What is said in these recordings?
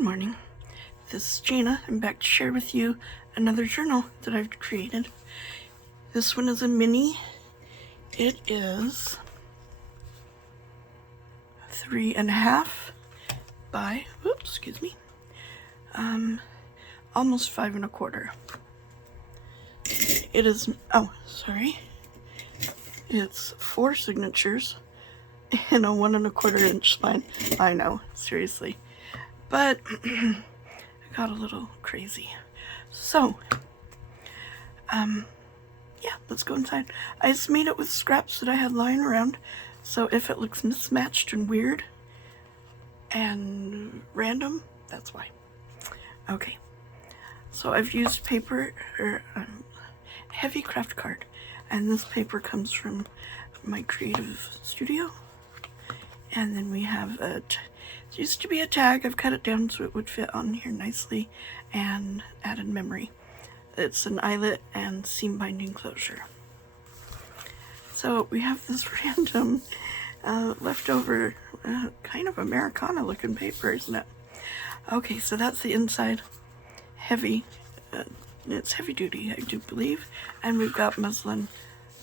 Good morning. This is Gina. I'm back to share with you another journal that I've created. This one is a mini. It is 3.5 by, almost 5.25. It is, it's 4 signatures in a 1.25 inch spine. I know, seriously. But I got a little crazy. So, yeah, let's go inside. I just made it with scraps that I had lying around, so if it looks mismatched and weird and random, that's why. Okay, so I've used paper, heavy craft card, and this paper comes from my creative studio. And then we have it used to be a tag. I've cut it down so it would fit on here nicely and added memory. It's an eyelet and seam binding closure. So we have this random leftover kind of Americana looking paper, isn't it? Okay, so that's the inside. Heavy. It's heavy duty, I do believe. And we've got muslin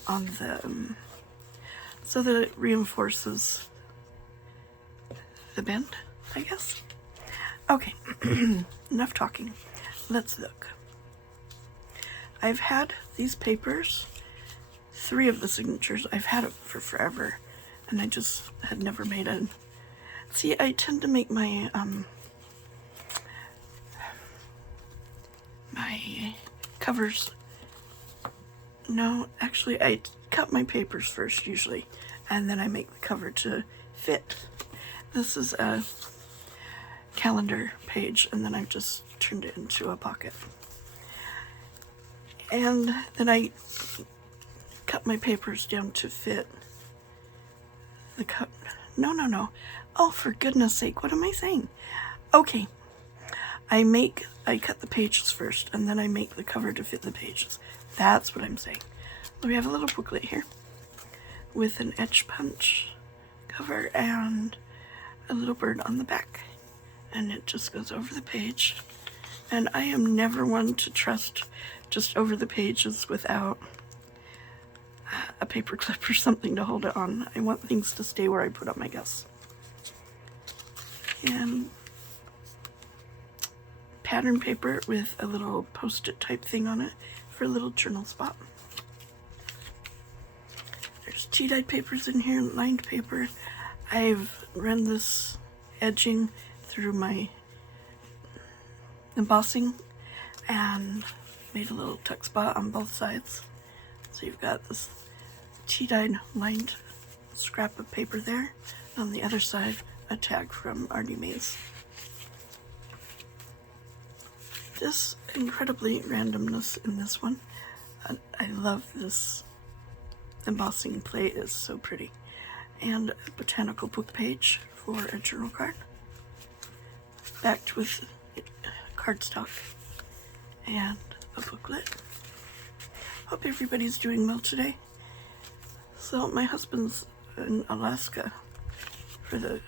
on the so that it reinforces the bend, I guess. Okay, enough talking. Let's look. I've had these papers, 3 of the signatures. I've had it for forever, and I just had never made it. See, I tend to make my my covers. No, actually, I cut my papers first usually, and then I make the cover to fit. This is a calendar page, and then I've just turned it into a pocket. And then I cut my papers down to fit the cut. No. Oh, for goodness sake, what am I saying? Okay, I cut the pages first, and then I make the cover to fit the pages. That's what I'm saying. We have a little booklet here with an edge punch cover and a little bird on the back, and it just goes over the page. And I am never one to trust just over the pages without a paper clip or something to hold it on. I want things to stay where I put them, I guess. And pattern paper with a little post-it type thing on it for a little journal spot. There's tea-dyed papers in here, lined paper. I've run this edging through my embossing and made a little tuck spot on both sides. So you've got this tea-dyed lined scrap of paper there. On the other side, a tag from Artie Mays. This incredibly randomness in this one. I love this embossing plate, is so pretty. And a botanical book page for a journal card, backed with cardstock and a booklet. Hope everybody's doing well today. So my husband's in Alaska for the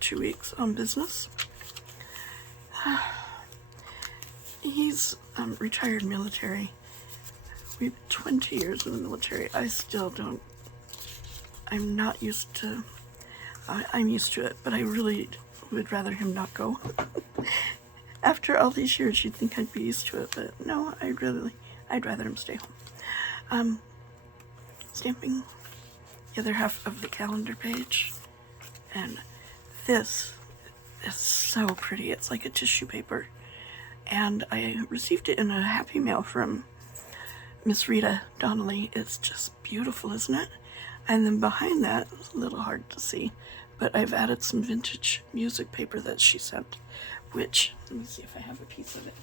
2 weeks on business. He's retired military. We've 20 years in the military. I'm not used to, I'm used to it, but I really would rather him not go. After all these years, you'd think I'd be used to it, but no, I'd rather him stay home. Stamping the other half of the calendar page, and this is so pretty. It's like a tissue paper, and I received it in a Happy Mail from Miss Rita Donnelly. It's just beautiful, isn't it? And then behind that, it's a little hard to see, but I've added some vintage music paper that she sent, which, let me see if I have a piece of it.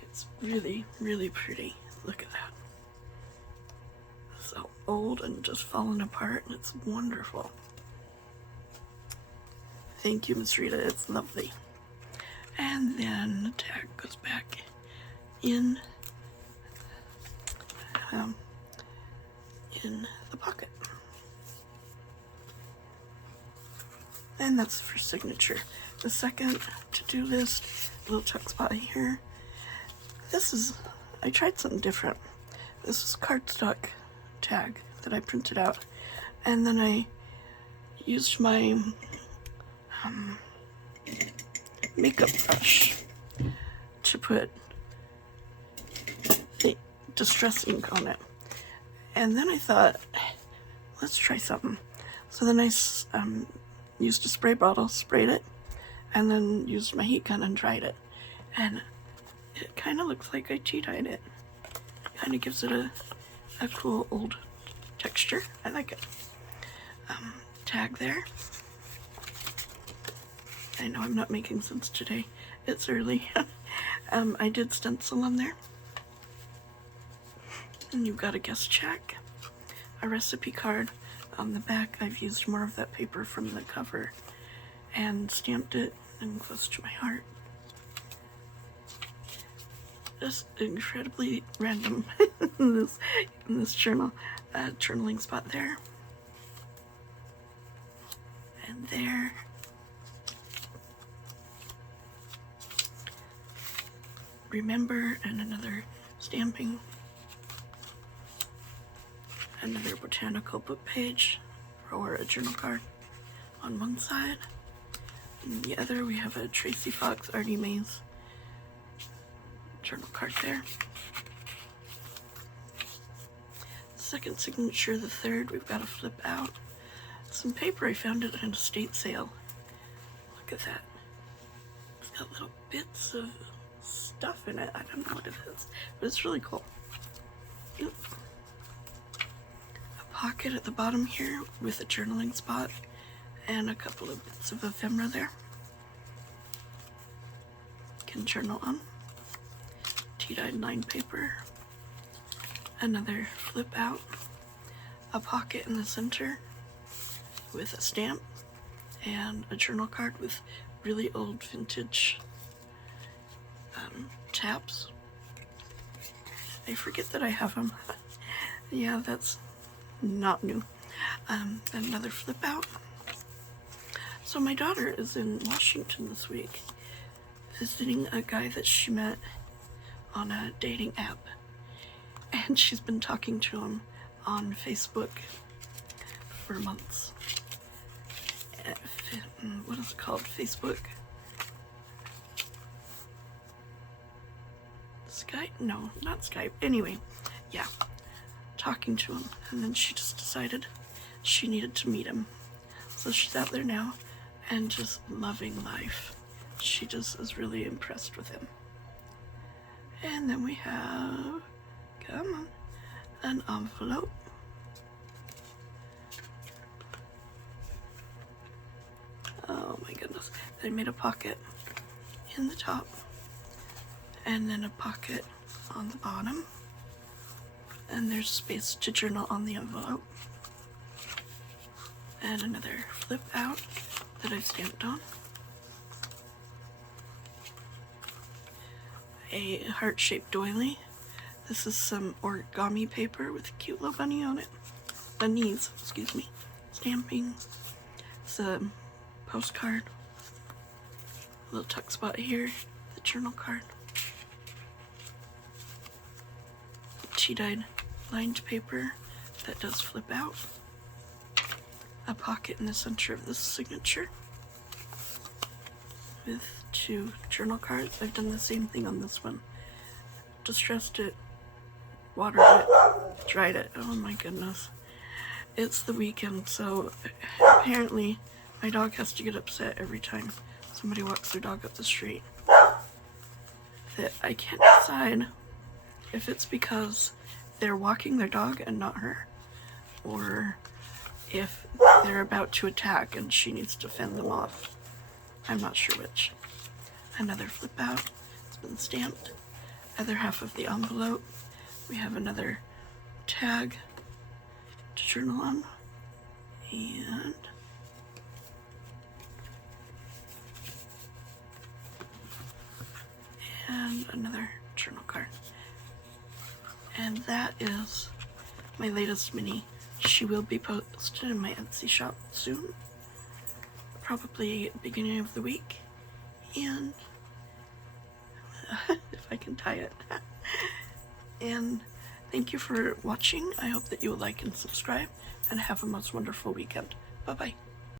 It's really, really pretty. Look at that. So old and just falling apart, and it's wonderful. Thank you, Miss Rita. It's lovely. And then the tag goes back in the pocket. And that's for signature. the second to-do list, little tuck spot here. I tried something different. This is cardstock tag that I printed out, and then I used my makeup brush to put the distress ink on it. And then I thought, let's try something. So then I used a spray bottle, sprayed it, and then used my heat gun and dried it. And it kind of looks like I tea-dyed it. Kind of gives it a cool old texture. I like it. Tag there. I know I'm not making sense today. It's early. I did stencil on there. And you've got a guest check, a recipe card. On the back, I've used more of that paper from the cover and stamped it and close to my heart. Just incredibly random in this journal. Journaling spot there. And there. Remember, and another stamping. Another botanical book page or a journal card on one side. And the other, we have a Tracy Fox Artie Mays journal card there. Second signature, the third, we've got a flip out. Some paper, I found it at an estate sale. Look at that. It's got little bits of stuff in it. I don't know what it is, but it's really cool. Yep. A pocket at the bottom here with a journaling spot and a couple of bits of ephemera there. Can journal on. Tea-dyed line paper. Another flip out. A pocket in the center with a stamp and a journal card with really old vintage tabs. I forget that I have them. Yeah, that's not new. Another flip out. So my daughter is in Washington this week visiting a guy that she met on a dating app, and she's been talking to him on Facebook for months. What is it called? Facebook? Skype? No, not Skype. Anyway, yeah, talking to him, and then she just decided she needed to meet him. So she's out there now and just loving life. She just is really impressed with him. And then we have, come on, an envelope. Oh my goodness. They made a pocket in the top and then a pocket on the bottom. And there's space to journal on the envelope. And another flip out that I stamped on. A heart-shaped doily. This is some origami paper with a cute little bunny on it. Bunnies, excuse me. Stamping. It's a postcard. A little tuck spot here. The journal card. Tea-dyed lined paper that does flip out. A pocket in the center of this signature with 2 journal cards. I've done the same thing on this one. Distressed it, watered it, dried it. Oh my goodness. It's the weekend, so apparently my dog has to get upset every time somebody walks their dog up the street. That I can't decide if it's because they're walking their dog and not her, or if they're about to attack and she needs to fend them off. I'm not sure which. Another flip out. It's been stamped. Other half of the envelope. We have another tag to journal on. And another journal card. And that is my latest mini. She will be posted in my Etsy shop soon. Probably beginning of the week. And if I can tie it. And thank you for watching. I hope that you will like and subscribe and have a most wonderful weekend. Bye bye.